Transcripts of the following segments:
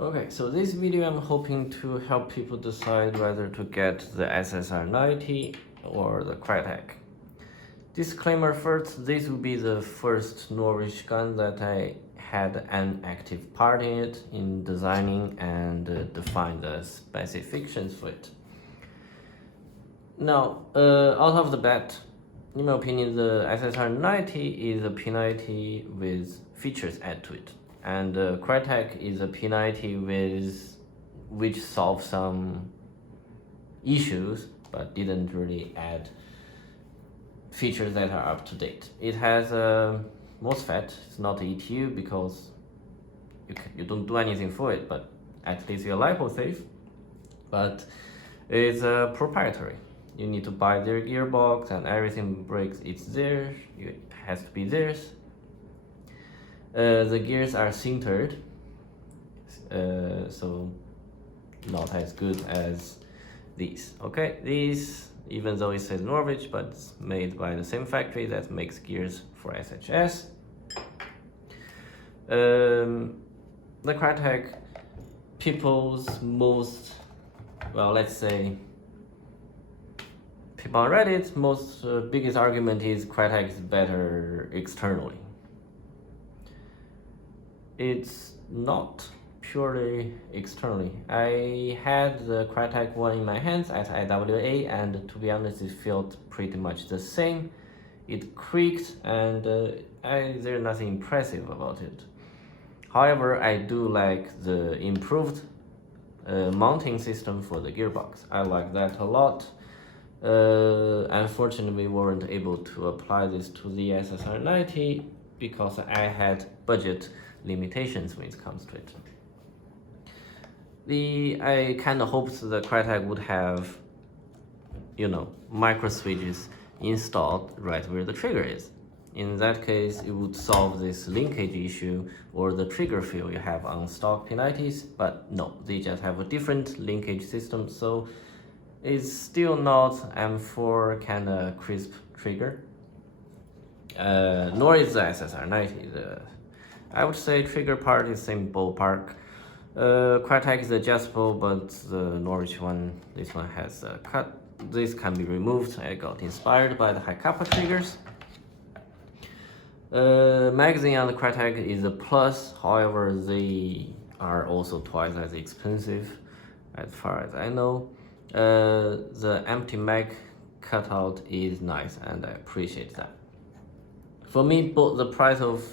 Okay, so this video I'm hoping to help people decide whether to get the SSR90 or the Krytac. Disclaimer first, this will be the first Novristch gun that I had an active part in it, in designing and define the specifications for it. Now, out of the bat, in my opinion, the SSR90 is a P90 with features added to it. And Krytac is a P90 which solves some issues but didn't really add features that are up to date. It has a MOSFET, it's not ETU because you don't do anything for it, but at least your LiPo safe. But it's proprietary. You need to buy their gearbox and everything breaks, it's theirs, it has to be theirs. The gears are sintered, so not as good as these. Okay, these, even though it says Novristch, but it's made by the same factory that makes gears for SHS. The Krytac, people's most, well, let's say, people on Reddit, most biggest argument is Krytac is better externally. It's not purely externally. I had the Krytac one in my hands at IWA, and to be honest, it felt pretty much the same. It creaked, and there's nothing impressive about it. However, I do like the improved mounting system for the gearbox. I like that a lot. Unfortunately, we weren't able to apply this to the SSR90 because I had budget limitations when it comes to it. I kind of hoped the Krytac would have, micro switches installed right where the trigger is. In that case, it would solve this linkage issue or the trigger feel you have on stock P90s, but no, they just have a different linkage system, so it's still not M4 kind of crisp trigger, nor is the SSR90. I would say trigger part is same ballpark. Krytac is adjustable, but the Novristch one, this one has a cut. This can be removed. I got inspired by the high kappa triggers. Magazine on the Krytac is a plus, however, they are also twice as expensive, as far as I know. The empty mag cutout is nice, and I appreciate that. For me, both the price of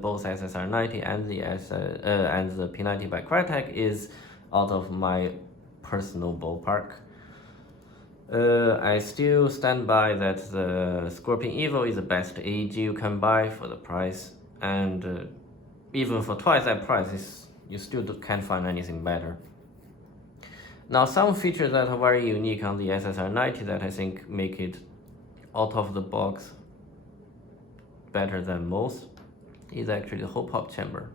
both SSR90 and the P90 by Krytac is out of my personal ballpark. I still stand by that the Scorpion Evo is the best AEG you can buy for the price, and even for twice that price, you still can't find anything better. Now, some features that are very unique on the SSR90 that I think make it out of the box better than most is actually the hole pop chamber.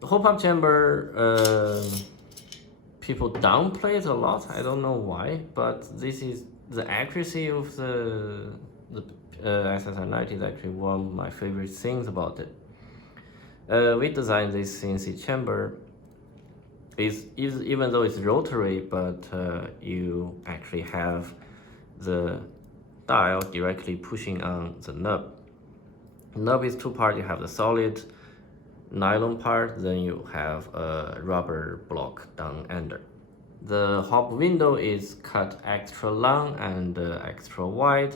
The hole pop chamber, people downplay it a lot. I don't know why, but this is the accuracy of the SSR90 is actually one of my favorite things about it. We designed this CNC chamber. Even though it's rotary, but you actually have the dial directly pushing on the nub. The nub is two parts. You have the solid nylon part, then you have a rubber block down under. The hop window is cut extra long and extra wide.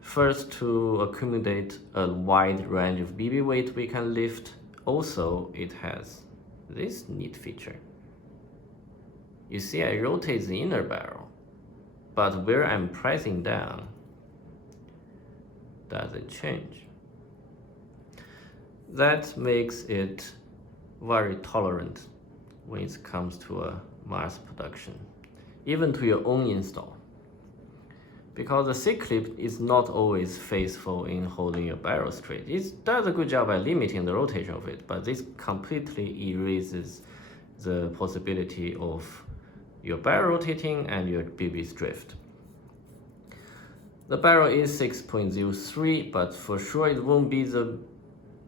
First, to accommodate a wide range of BB weight we can lift. Also, it has this neat feature. You see, I rotate the inner barrel, but where I'm pressing down doesn't change. That makes it very tolerant when it comes to a mass production, even to your own install. Because the C-clip is not always faithful in holding your barrel straight. It does a good job at limiting the rotation of it, but this completely erases the possibility of your barrel rotating and your BB's drift. The barrel is 6.03, but for sure it won't be the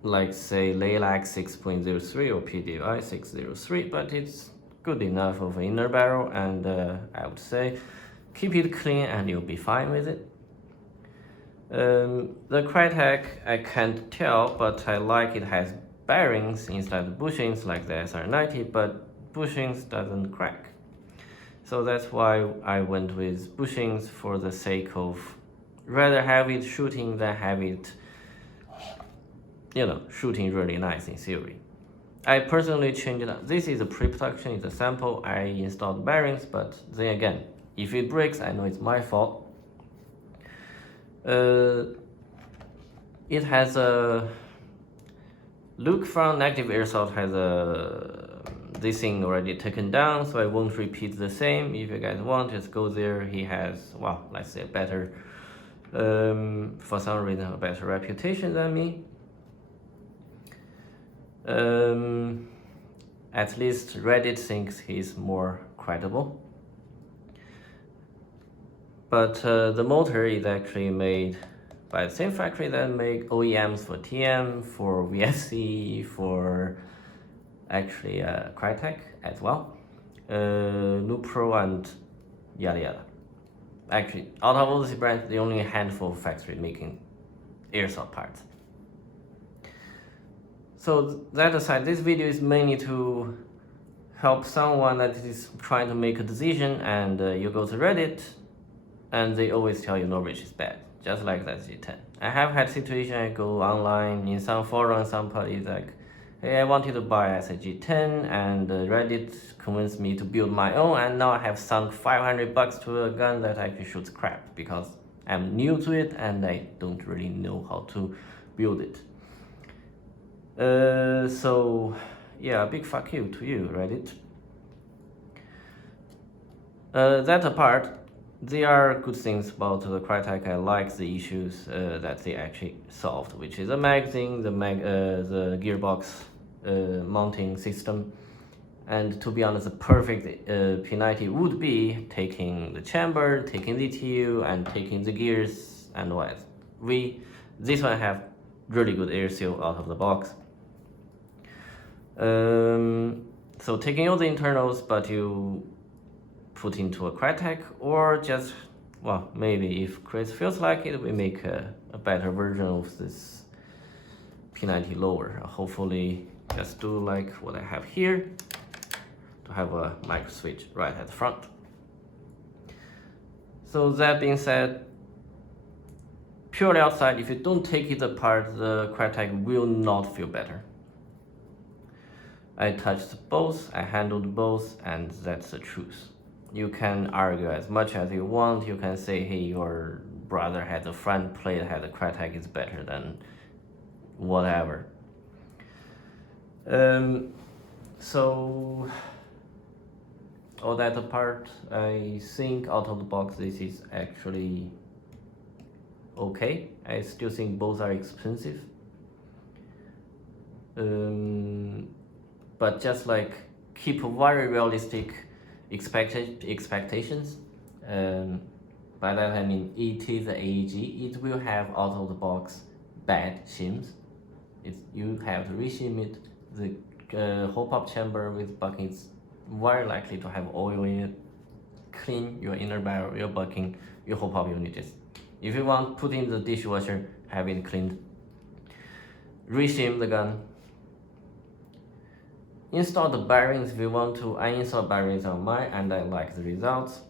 like say Lilac 6.03 or PDI 603, but it's good enough of an inner barrel, and I would say keep it clean and you'll be fine with it. The Krytac, I can't tell, but I like it has bearings instead of bushings like the SR90, but bushings doesn't crack. So that's why I went with bushings for the sake of rather have it shooting than have it, shooting really nice in theory. I personally changed it up. This is a pre-production, it's a sample. I installed bearings, but then again, if it breaks, I know it's my fault. It has a look from Negative Airsoft has this thing already taken down, so I won't repeat the same. If you guys want, just go there. He has, well, let's say a better, for some reason, a better reputation than me. At least Reddit thinks he's more credible. But the motor is actually made by the same factory that make OEMs for TM, for VSC, for actually Krytac as well, Nupro and yada yada. Actually, out of all these brands, the only handful of factories making airsoft parts. So that aside, this video is mainly to help someone that is trying to make a decision, and you go to Reddit and they always tell you Novristch is bad, just like that G10. I have had situation I go online in some forum, somebody is like, hey, I wanted to buy as a G10 and Reddit convinced me to build my own, and now I have sunk $500 to a gun that actually shoots crap because I'm new to it and I don't really know how to build it. So yeah, big fuck you to you, Reddit. That apart, there are good things about the Krytac. I like the issues that they actually solved, which is the magazine, the gearbox mounting system, and to be honest, the perfect P90 would be taking the chamber, taking the TU, and taking the gears and what. This one have really good air seal out of the box. So taking all the internals, but you put into a Krytac, or just, well, maybe if Chris feels like it, we make a better version of this P90 lower. Hopefully just do like what I have here, to have a micro switch right at the front. So that being said, purely outside, if you don't take it apart, the Krytac will not feel better. I touched both, I handled both, and that's the truth. You can argue as much as you want. You can say, hey, your brother had a front plate, had a Krytac is better than whatever. So all that apart, I think out of the box this is actually okay. I still think both are expensive. But just like keep very realistic expectations. By that I mean it is the AEG. It will have out of the box bad shims. You have to reshim it. The hole-pop chamber with buckets very likely to have oil in it. Clean your inner barrel, your bucking, your hole-pop units. If you want, put in the dishwasher, have it cleaned. Reshim the gun. Install the bearings if you want to. I install bearings on mine and I like the results.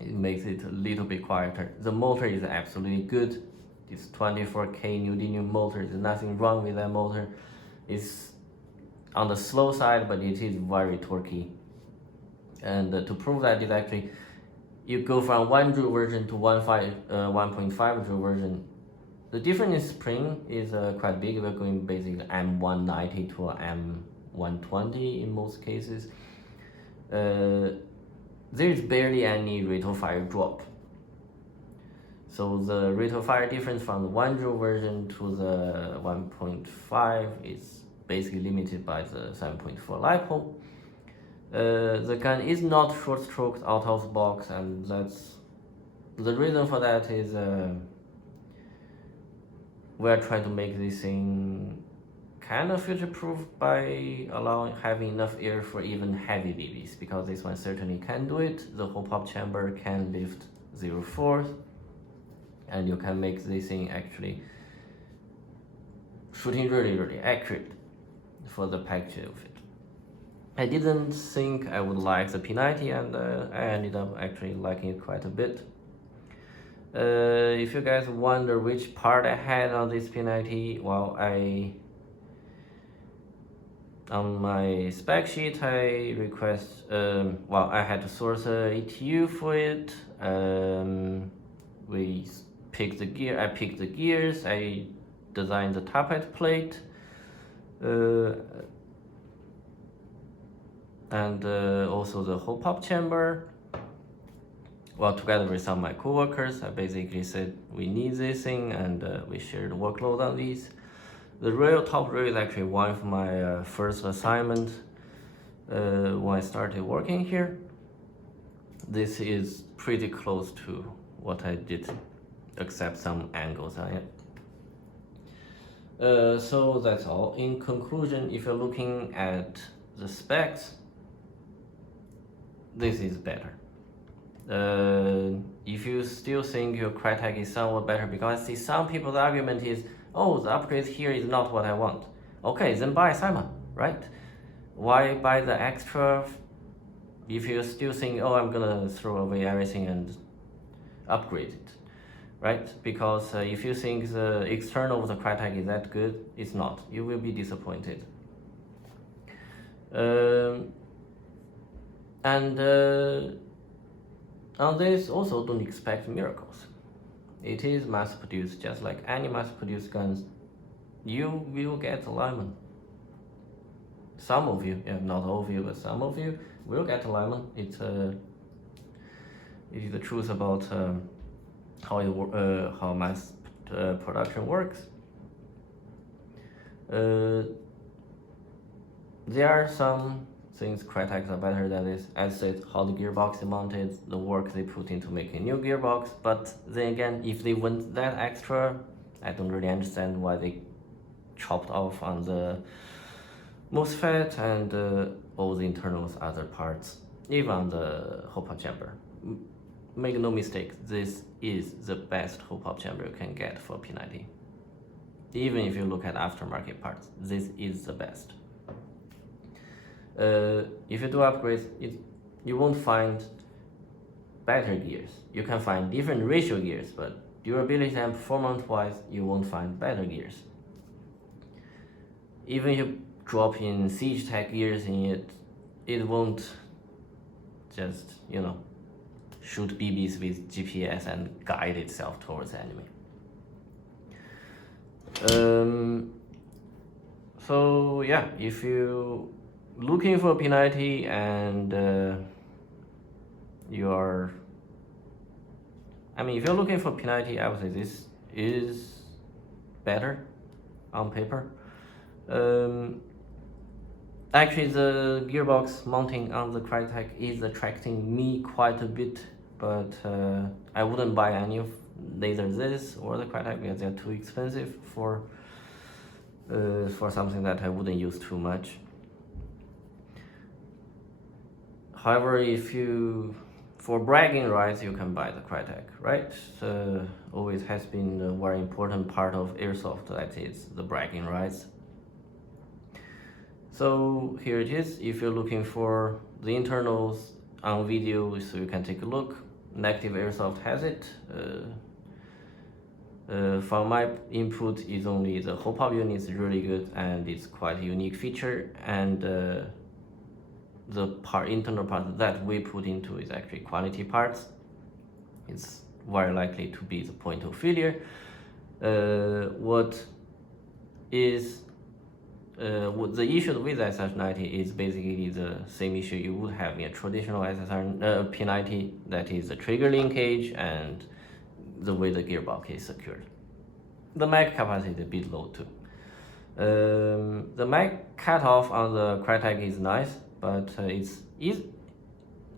It makes it a little bit quieter. The motor is absolutely good. It's 24K neodymium motor. There's nothing wrong with that motor. It's on the slow side, but it is very torquey. And to prove that, it actually, you go from 1 joule version to 1.5 joule version. The difference in spring is quite big. We're going basically M190 to M120 in most cases. There's barely any rate of fire drop. So the rate of fire difference from the 1 joule version to the 1.5 is basically limited by the 7.4 LiPo. The gun is not short stroked out of the box, and that's the reason for that is we're trying to make this thing kind of future-proof by having enough air for even heavy BBs, because this one certainly can do it. The whole pop chamber can lift 0.4, and you can make this thing actually shooting really accurate for the package of it. I didn't think I would like the P90, and I ended up actually liking it quite a bit. If you guys wonder which part I had on this P90, well, on my spec sheet I I had to source a ATU for it. I picked the gears, I designed the top hat plate, and also the whole pop chamber. Well, together with some of my co-workers, I basically said we need this thing, and we shared the workload on these. The top rail is actually one of my first assignment when I started working here. This is pretty close to what I did, except some angles on it. So that's all. In conclusion, if you're looking at the specs, this is better. If you still think your Krytac is somewhat better, because I see some people's argument is, oh, the upgrade here is not what I want. Okay, then buy Simon, right? Why buy the extra if you still think, oh, I'm gonna throw away everything and upgrade it, right? Because if you think the external of the Krytac is that good, it's not. You will be disappointed. On this, also don't expect miracles. It is mass-produced, just like any mass-produced guns. You will get alignment. Some of you, not all of you, but some of you will get alignment. It is the truth about how mass production works. There are some things Krytacs are better than this. As I said, how the gearbox is mounted, the work they put into making a new gearbox. But then again, if they want that extra, I don't really understand why they chopped off on the MOSFET and all the internals, other parts, even on the whole pop chamber. Make no mistake, this is the best whole pop chamber you can get for P90. Even if you look at aftermarket parts, this is the best. If you do upgrades, you won't find better gears. You can find different ratio gears, but durability and performance wise, you won't find better gears. Even if you drop in siege tech gears in it, it won't just, shoot BBs with GPS and guide itself towards the enemy. So yeah, if you looking for P90 and if you're looking for P90, I would say this is better on paper. Actually, the gearbox mounting on the Krytac is attracting me quite a bit, but I wouldn't buy any of either this or the Krytac because they're too expensive for something that I wouldn't use too much. However, for bragging rights, you can buy the Krytac, right? Always has been a very important part of airsoft, that is the bragging rights. So here it is. If you're looking for the internals on video, so you can take a look. Negative Airsoft has it. From my input, is only the whole pop unit is really good, and it's quite a unique feature. And the internal part that we put into is actually quality parts. It's very likely to be the point of failure. What the issue with SSR90 is basically the same issue you would have in a traditional SSR P90, that is the trigger linkage and the way the gearbox is secured. The mag capacity is a bit low too. The mag cutoff on the Krytac is nice, but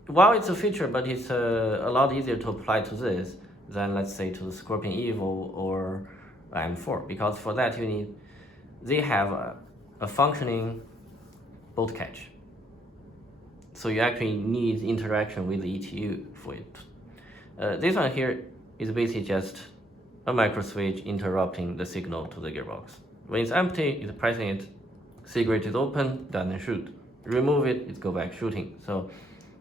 while it's a feature, but it's a lot easier to apply to this than, let's say, to the Scorpion Evo or M4, because for that they have a functioning bolt catch. So you actually need interaction with the ETU for it. This one here is basically just a micro switch interrupting the signal to the gearbox. When it's empty, it's pressing it, cigarette is open, doesn't shoot. Remove it, it go back shooting. So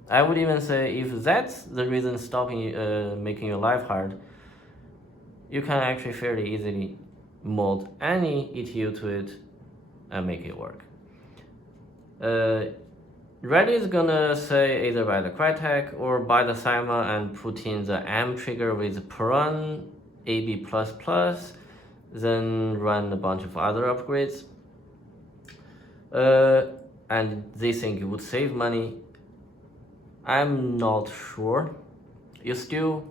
I would even say if that's the reason stopping making your life hard, you can actually fairly easily mold any ETU to it and make it work. Reddit is gonna say either buy the Krytac or buy the Cyma and put in the M trigger with Peron, AB++, then run a bunch of other upgrades. And they think you would save money. I'm not sure. You still,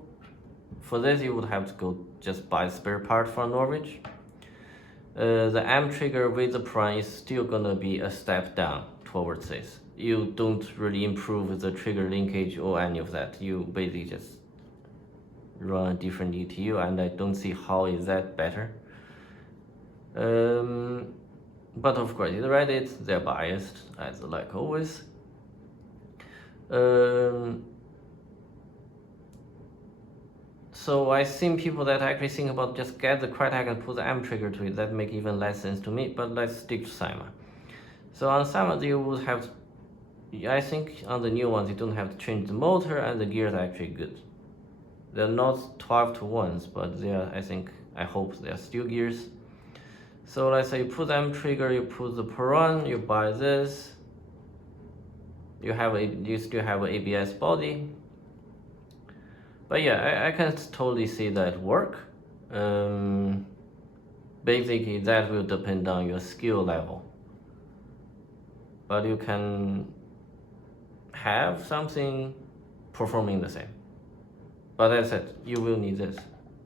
for this you would have to go just buy spare part from Novristch. The M trigger with the Peron is still gonna be a step down towards this. You don't really improve the trigger linkage or any of that. You basically just run a different ETU, and I don't see how is that better. But of course, in Reddit, they're biased, as like always. So I've seen people that actually think about just get the Krytac and put the M trigger to it. That make even less sense to me, but let's stick to Cyma. So on Cyma, you would have to, I think on the new ones, you don't have to change the motor, and the gears are actually good. They're not 12-to-1s, but they are, I hope they are still gears. So let's say you put M trigger, you put the Peron, you buy this. You still have an ABS body. But yeah, I can totally see that work. Basically, that will depend on your skill level. But you can have something performing the same. But as I said, you will need this.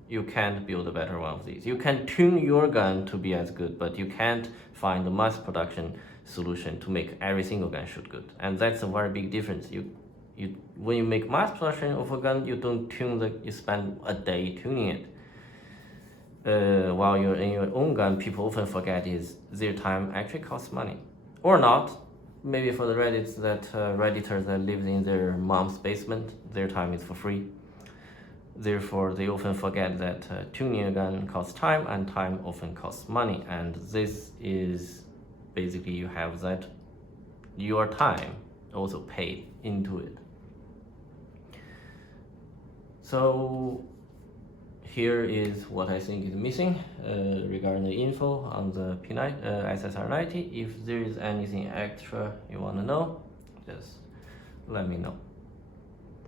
You can't build a better one of these. You can tune your gun to be as good, but you can't find a mass production solution to make every single gun shoot good. And that's a very big difference. When you make mass production of a gun, you don't tune you spend a day tuning it. While you're in your own gun, people often forget is their time actually costs money. Or not. Maybe for the Redditors that live in their mom's basement, their time is for free. Therefore, they often forget that tuning a gun costs time, and time often costs money. And this is basically you have that your time also paid into it. So here is what I think is missing regarding the info on the P90 SSR90. If there is anything extra you want to know, just let me know.